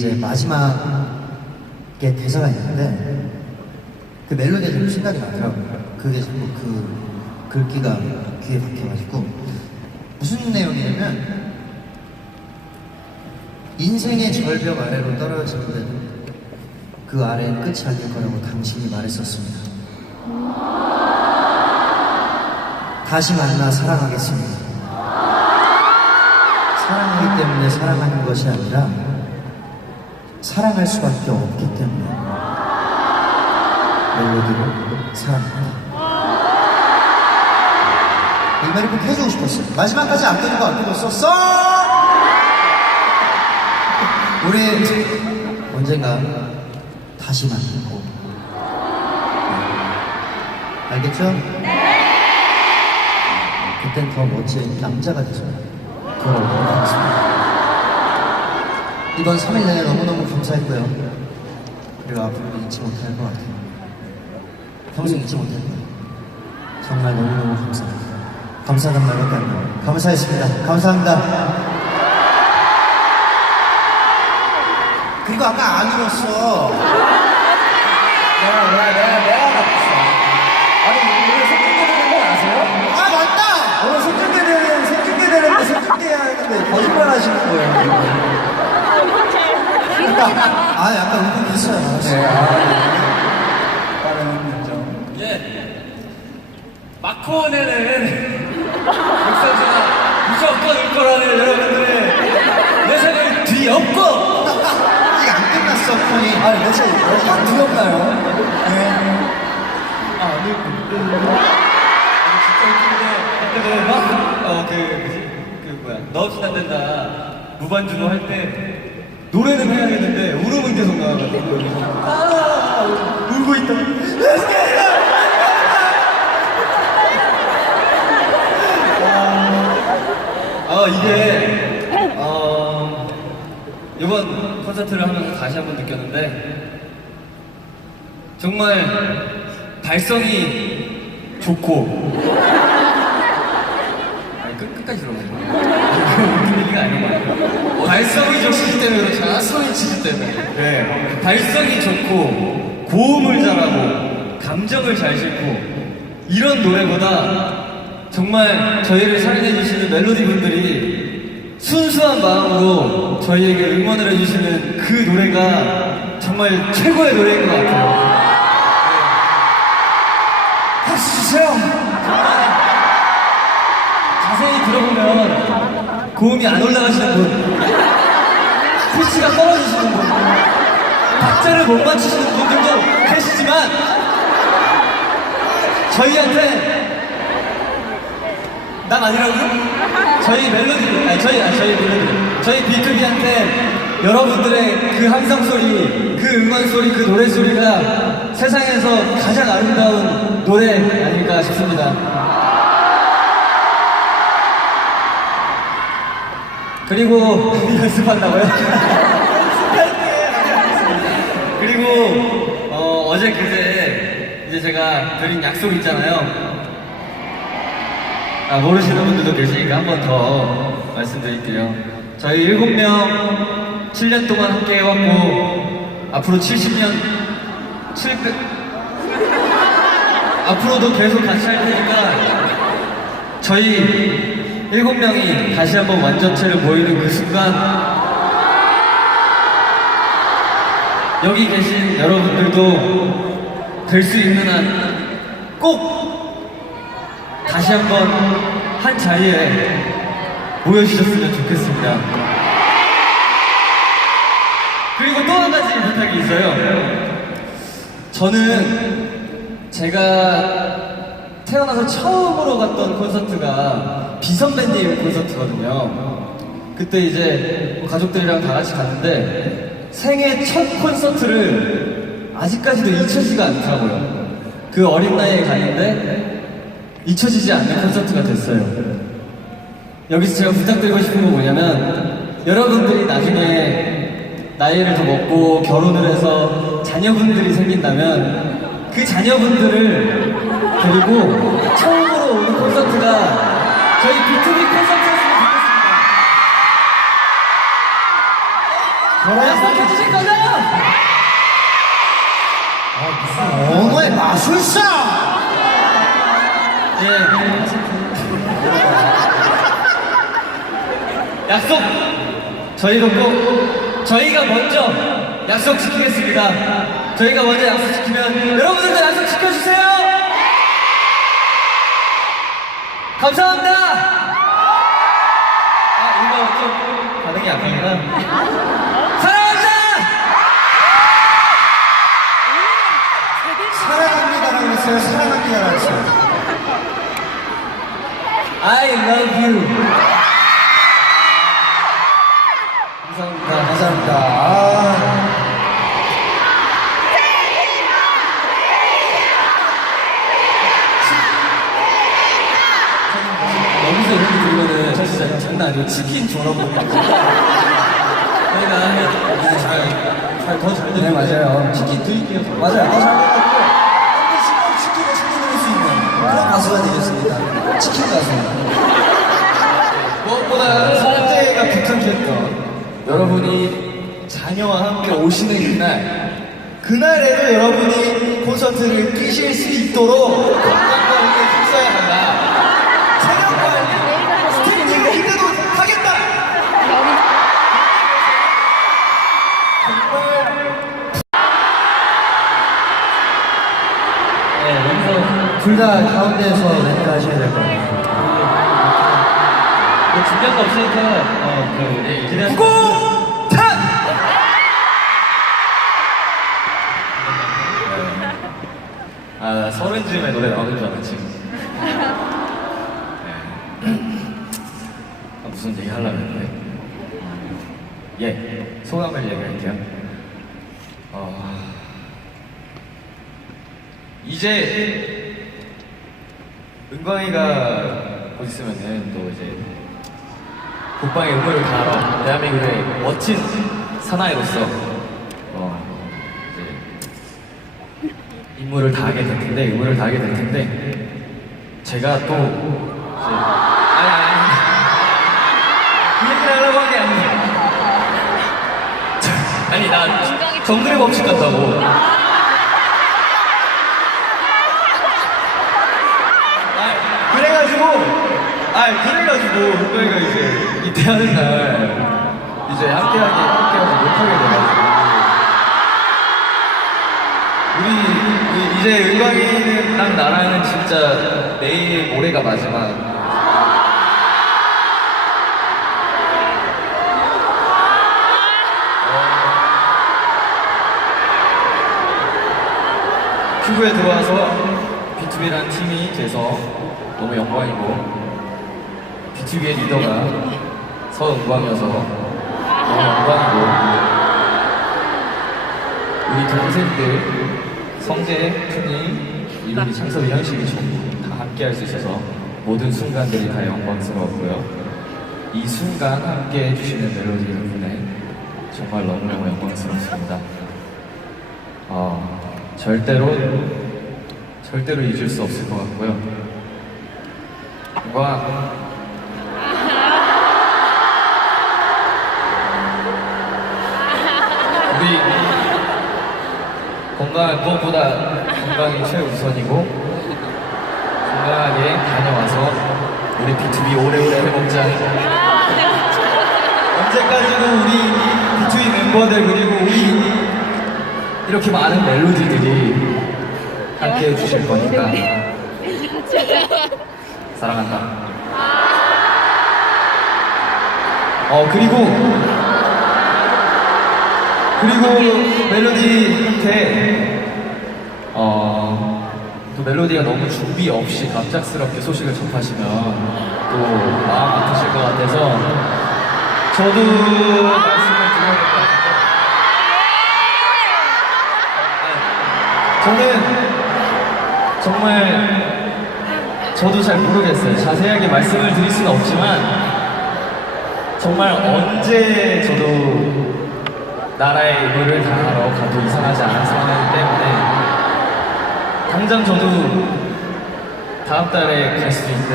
이제 마지막에 대사가 있는데 그 멜로디가 좀 생각이 나더라고요. 그게 자꾸 그 글귀가 귀에 박혀가지고 무슨 내용이냐면 인생의 절벽 아래로 떨어지는데도 그 아래는 끝이 아닐 거라고 당신이 말했었습니다. 다시 만나 사랑하겠습니다. 사랑하기 때문에 사랑하는 것이 아니라 사랑할 수밖에 없기 때문에 멜로디로 사랑합니다. 이 말을 꼭 해주고 싶었어요. 마지막까지 아껴주고 아껴줬었어! 우리 언젠가 다시 만나고 알겠죠? 그땐 더 멋진 남자가 돼서 돌아오도록 하겠습니다. 이번 3일 내내 너무너무 감사했고요. 그리고 앞으로도 잊지 못할 것 같아요. 평생 잊지 못할 거예요. 정말 너무너무 감사합니다. 감사하단 말밖에 안 나와요. 감사했습니다. 감사합니다. 그리고 아까 안 울었어. 내가 내가 아, 약간 울컥했어요. 네. 아, 다른 점. 예. 마코네는 백선수가 무조건 올 거라는 여러분들의 내생을 뒤엎고 아직 안 끝났어, 폰이. 아니 며칠 며칠 두렵나요? 네. 아, 네. 진짜 웃긴데 그때 막어그 그 뭐야 너 없이 안 된다 무반주로 할 때 노래는 해야 되는데 울음은 계속 나와가지고 아 울고 있다. 아 이게 어 이번 콘서트를 하면서 다시 한번 느꼈는데 정말 발성이 좋고. 아니, 끝, 끝까지 얘기가 아닌 거예요 발성이 좋기 때문에 그렇잖아? 소리 치기 때문에. 네. 발성이 좋고 고음을 잘하고 감정을 잘 싣고 이런 노래보다 정말 저희를 사랑해 주시는 멜로디 분들이 순수한 마음으로 저희에게 응원을 해주시는 그 노래가 정말 최고의 노래인 것 같아요. 고음이 안 올라가시는 분, 피치가 떨어지시는 분, 박자를 못 맞추시는 분들도 계시지만 저희한테 난 아니라고요? 저희 멜로디, 아니 저희 아니 저희 멜로디, 저희 비크비한테 여러분들의 그 함성 소리, 그 응원 소리, 그 노래 소리가 세상에서 가장 아름다운 노래 아닐까 싶습니다. 그리고 연습한다고요? 그리고 어, 제 그제 이제 제가 드린 약속 있잖아요. 아, 모르시는 분들도 계시니까 한 번 더 말씀드릴게요. 저희 일곱 명 7년 동안 함께 해왔고 앞으로 70년 7 앞으로도 계속 같이 할 테니까 저희 일곱 명이 다시 한번 완전체를 보이는 그 순간 여기 계신 여러분들도 될 수 있는 한 꼭 다시 한번 한 자리에 모여주셨으면 좋겠습니다. 그리고 또 한 가지 부탁이 있어요. 저는 제가 태어나서 처음으로 갔던 콘서트가 비선배님 콘서트거든요. 그때 이제 뭐 가족들이랑 다 같이 갔는데 생애 첫 콘서트를 아직까지도 잊혀지지가 않더라고요. 그 어린 나이에 갔는데 잊혀지지 않는 콘서트가 됐어요. 여기서 제가 부탁드리고 싶은 건 뭐냐면 여러분들이 나중에 나이를 더 먹고 결혼을 해서 자녀분들이 생긴다면 그 자녀분들을 데리고 처음으로 오는 콘서트가 저희 B2B 콘서트였으면 좋겠습니다. 약속해주실 거죠? 언어의 마술사! 예. 약속! 저희도 꼭, 저희가 먼저 약속 지키겠습니다. 저희가 먼저 약속 지키면 여러분들도 약속 지켜주세요! 감사합니다! 아, 이거 좀 반응이 약합니다. 사랑합니다! 사랑합니다라고 했어요. 사랑합니다라고 했어요. I love you. 치킨 졸업을 저희가 잘더 잘 네, 맞아요. 치킨 드릴게요. 맞아요. 더 잘해가지고 한번 시간 치킨을 챙겨드릴 수 있는 그런 가수가 되겠습니다. 치킨 가수. 무엇보다 성대가 귀찮겠던 여러분이 자녀와 함께 오시는 그날 그날에도 여러분이 콘서트를 뛰실 수 있도록 건강관리에 힘써야 한다 둘다 가운데에서 멘트 하셔야 될 거예요. 뭐 준비한 거 없으니까 어, 그, 네, 기대하시고 고탄! 아, 서른 즈음에 노래 나오는 줄 알았지. 네. 아, 무슨 얘기 하려고 했는데. 예, 소감을 얘기할게요. 어, 이제 은광이가 곧 있으면은 또 이제 국방의 의무를 다하러 대한민국의 멋진 사나이로서 어 이제 임무를 다하게 될 텐데 의무를 다하게 될 텐데 제가 또 이제 아니 아니 그 얘기를 하려고 한 게 아니에요. 아니 나 정글의 법칙 같다고 아, 그래가지고, 아, 그래가지고, 은광이가 이제, 이태하는 날, 이제 함께하게, 함께하지 못하게 돼가지고. 우리, 이- 이제 은광이랑 나랑은 진짜 내일, 모레가 마지막. 큐브에 들어와서 B2B라는 팀이 돼서 너무 영광이고 B2B의 리더가 서은광이어서 너무 영광이고 우리 동생들 성재, 푸니, 이루이, 창섭이, 현식이 전부 다 함께 할 수 있어서 모든 순간들이 다 영광스러웠고요 이 순간 함께 해주시는 멜로디 덕분에 정말 너무너무 영광스럽습니다 어, 절대로 절대로 잊을 수 없을 것 같고요. 뭔가 건강 무엇보다 건강이 최우선이고 건강하게 다녀와서 우리 B2B 오래오래 해먹자. 언제까지도 우리 B2B 멤버들 그리고 우리 이렇게 많은 멜로디들이 함께 해주실 거니까 사랑한다. 어 그리고 그리고 멜로디한테 어또 멜로디가 너무 준비 없이 갑작스럽게 소식을 접하시면 또 마음 아프실 것 같아서 저도 말씀을 드려야 될것 같은데. 저는 정말 저도 잘 모르겠어요. 자세하게 말씀을 드릴 수는 없지만 정말 언제 저도 나라의 의무를 다하러 가도 이상하지 않은 상황이기 때문에 당장 저도 다음 달에 갈수 있는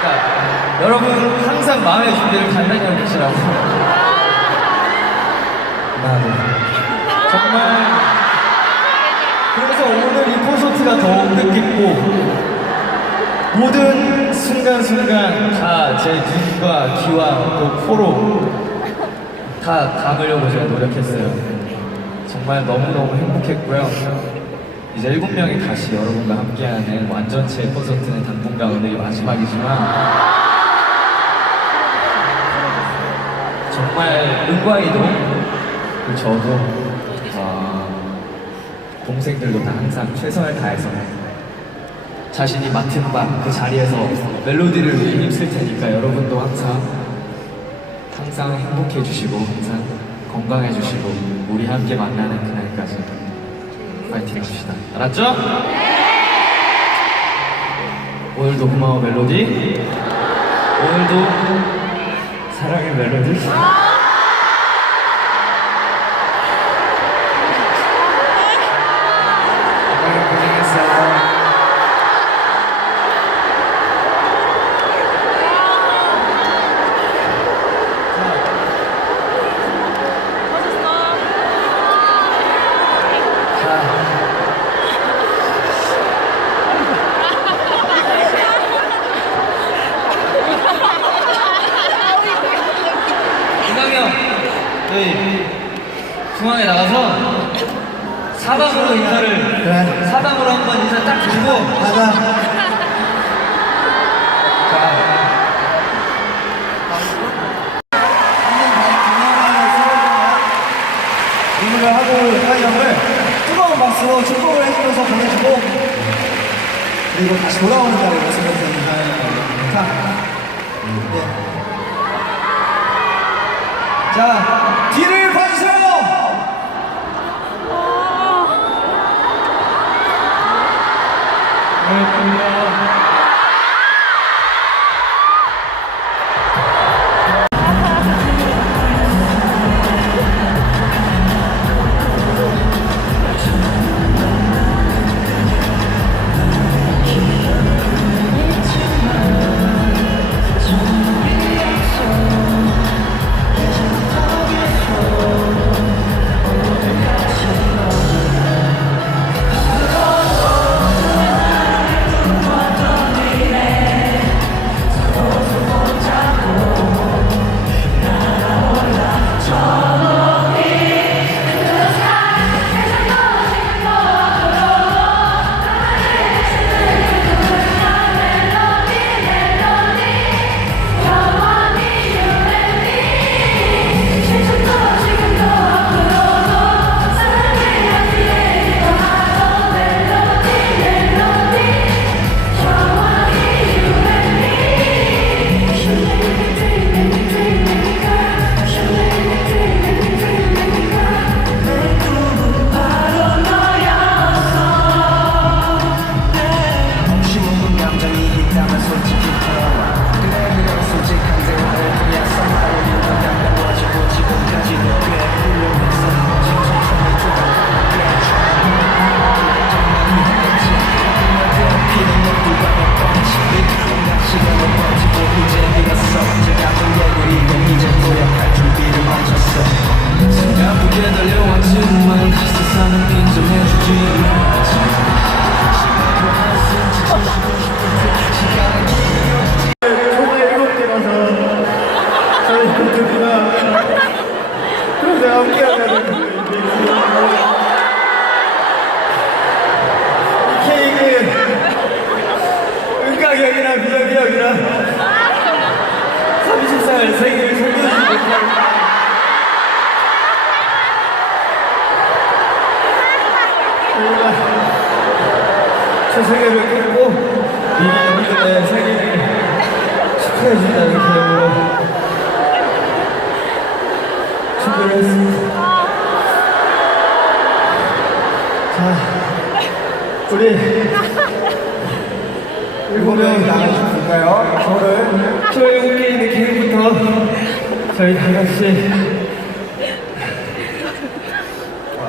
그러니까 여러분 항상 마음의 준비를 단단히 하고 계시라고. 나도. 정말 그래서 오늘 이 콘서트가 더욱 뜻깊고 모든 순간순간 다 제 눈과 귀와 또 코로 다 담으려고 제가 노력했어요. 정말 너무너무 행복했고요. 이제 일곱 명이 다시 여러분과 함께하는 완전체 콘서트는 당분간 오늘이 마지막이지만 정말 은광이도 저도 어, 동생들도 다 항상 최선을 다해서 자신이 맡은 바 그 자리에서 멜로디를 위해 힘쓸 테니까 여러분도 항상 항상 행복해 주시고 항상 건강해 주시고 우리 함께 만나는 그날까지 파이팅 합시다. 알았죠? 오늘도 고마워 멜로디. 오늘도 사랑의 멜로디 정말 고생했어 이광이 형, 저희 중앙에 나가서 사방으로 인사를 그래. 사방으로 한번 인사 딱 드리고 가자. 인물을 하고 타이 형을 뜨거운 박수로 축복을 해주면서 보내주고 그리고 다시 돌아오는다고 말씀해주셨는 자, 네. 자 뒤를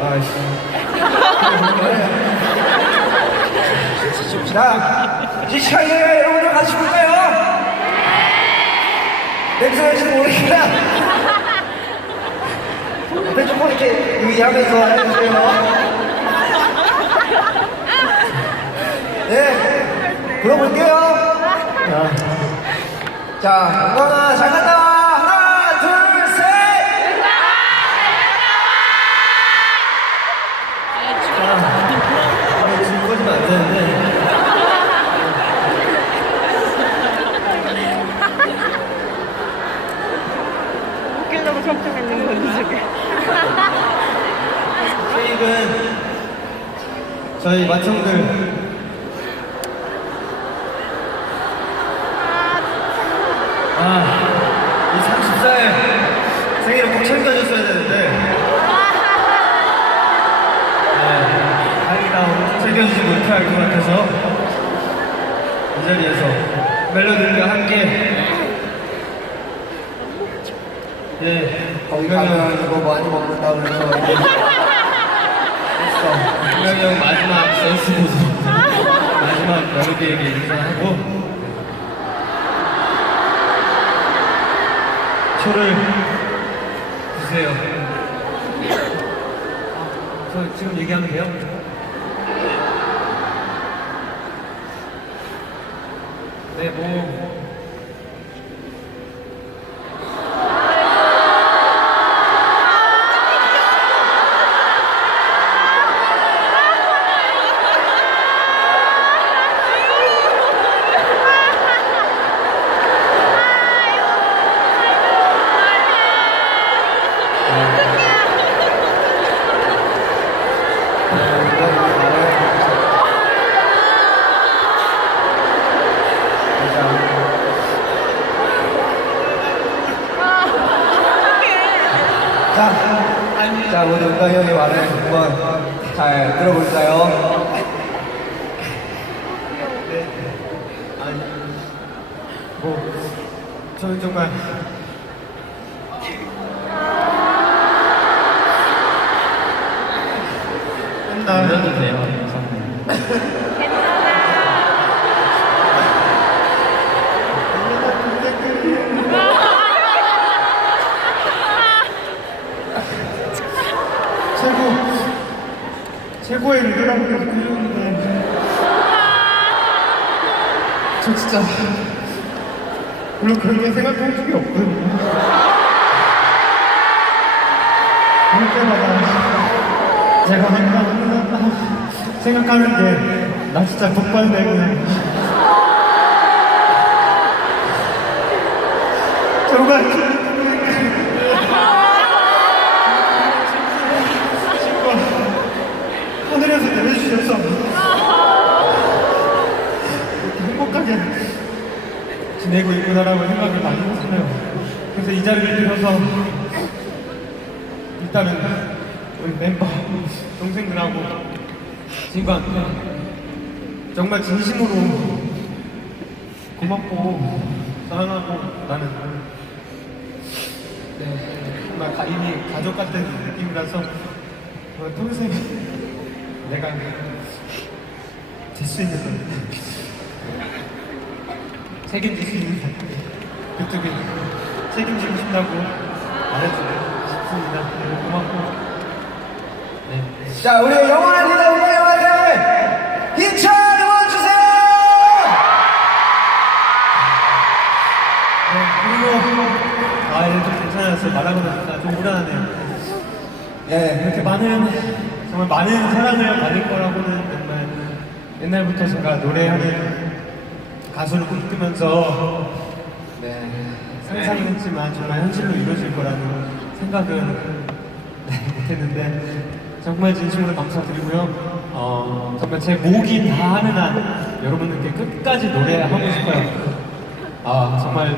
아씨 자, 이 시간에 여러분들 같이 볼까요? 냄새 날지도 모르겠다. 옆에 조금 이렇게 유의하면서 해주세요. 네, 불러볼게요. 자, 건강아, 잘 갔다 와. 하나, 둘, 셋. 아, 지금 꺼지면 안 되는데. 걱정했는 건데 저게. 케이크는 저희 맏형들 아, 이 34일 생일을 꼭 챙겨줬어야 되는데 네, 다행이다 오늘 챙겨주지 못할 것 같아서 이 자리에서 멜로디들과 함께 가면 이거 많이 먹는다 그래서 분명히 형 마지막 센스 보소. 마지막 멜로디에게 인사하고 표를 주세요. 저 지금 얘기하면 돼요? 네, 뭐 은광 형의 말을 한번 잘 들어볼까요? 뭐, 저는 정말 맨날 불러도 돼요, 영상. 최고 최고의 리더라고 계속 해줬는데. 저 진짜 물론 그런 게 생각한 적이 없거든요. 볼 때마다 제가 항상 생각하는 게 나 진짜 그냥. 정말 하늘에서 내려주셔서 이렇게 행복하게 지내고 있구나라고 생각을 많이 했어요. 그래서 이 자리를 빌어서 일단은 우리 멤버 동생들하고 친구한 정말 진심으로 고맙고 사랑하고 나는 네, 정말 가- 이미 가족 같은 느낌이라서 어, 평생 내가 될 수 있는 건 책임질 수 있는 그쪽에 책임지고 싶다고 말해주고 싶습니다. 너무 고맙고 네. 자, 우리 영원한 리더 은광 형한테 힘찬 응원 주세요! 네, 그리고 아, 이제 좀 괜찮았어요. 말하고 나니까 좀 우울하네요. 네, 이렇게 많은 정말 많은 사랑을 받을 거라고는 정말 옛날부터 제가 노래하는 가수를 꿈꾸면서 네, 상상은 했지만 정말 현실로 이루어질 거라는 생각은 네, 못했는데 정말 진심으로 감사드리고요. 어, 정말 제 목이 다 하는 한 여러분들께 끝까지 노래하고 싶어요. 아 정말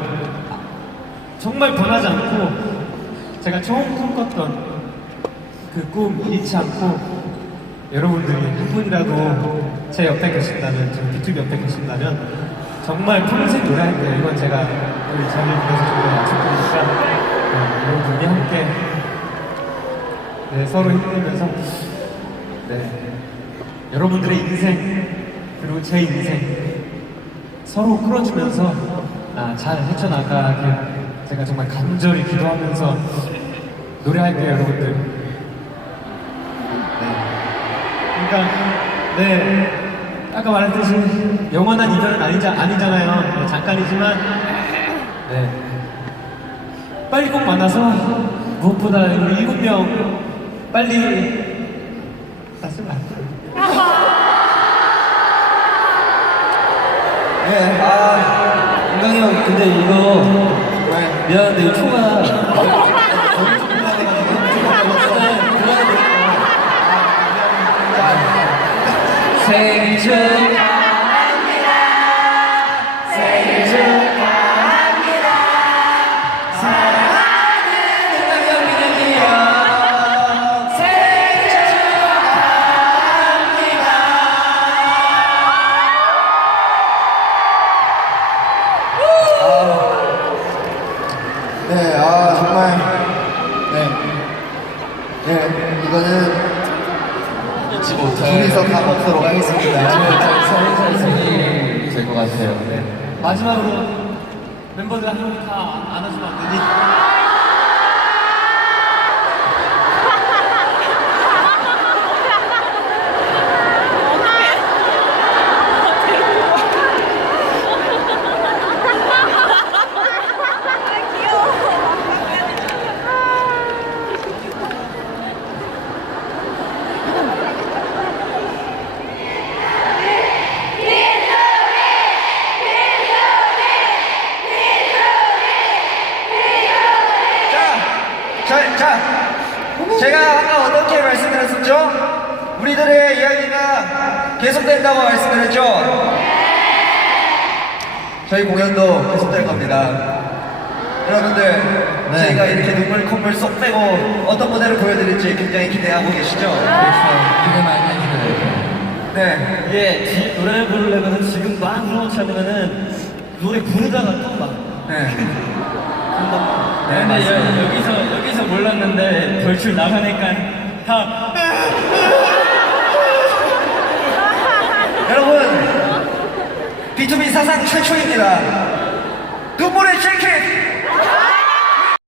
정말 변하지 않고 제가 처음 꿈꿨던 그 꿈 잃지 않고 여러분들이 한 분이라도 제 옆에 계신다면 지금 비투비 옆에 계신다면 정말 평생 거예요. 이건 제가 우리 자리를 빌어서 정말 약속드리니까 네, 여러분들이 함께 네, 서로 힘내면서 네, 여러분들의 인생 그리고 제 인생 서로 끌어주면서 아, 잘 헤쳐나가길 제가 정말 간절히 기도하면서 노래할게요, 여러분들. 그러니까 네 아까 말했듯이 영원한 이별은 아니자, 아니잖아요. 네, 잠깐이지만 네 빨리 꼭 만나서 무엇보다 우리 일곱 명 빨리 갔으면 안 돼요. 네, 아, 은강이 형, 근데 이거 정말 미안한데 이거 초가 잊지 못할 둘이서 다 먹도록 하겠습니다. 서른살 생일이 될 것 같아요. 마지막으로 멤버들 한명다 안아주면 안 되니? 제가 아까 어떻게 말씀드렸었죠? 우리들의 이야기가 계속된다고 말씀드렸죠? 저희 공연도 계속될 겁니다. 여러분들, 저희가 이렇게 눈물 콧물 쏙 빼고 어떤 무대를 보여드릴지 굉장히 기대하고 계시죠? 기대 많이 해주세요. 네. 이게 지- 노래 부르려면 지금 막 불러놓지 않으면은 노래 부르다가 또 막. 네. 네, 근데 여, 여기서 여기서 몰랐는데 돌출 나가니까 다 여러분, B2B 사상 최초입니다. 눈물의 재킷!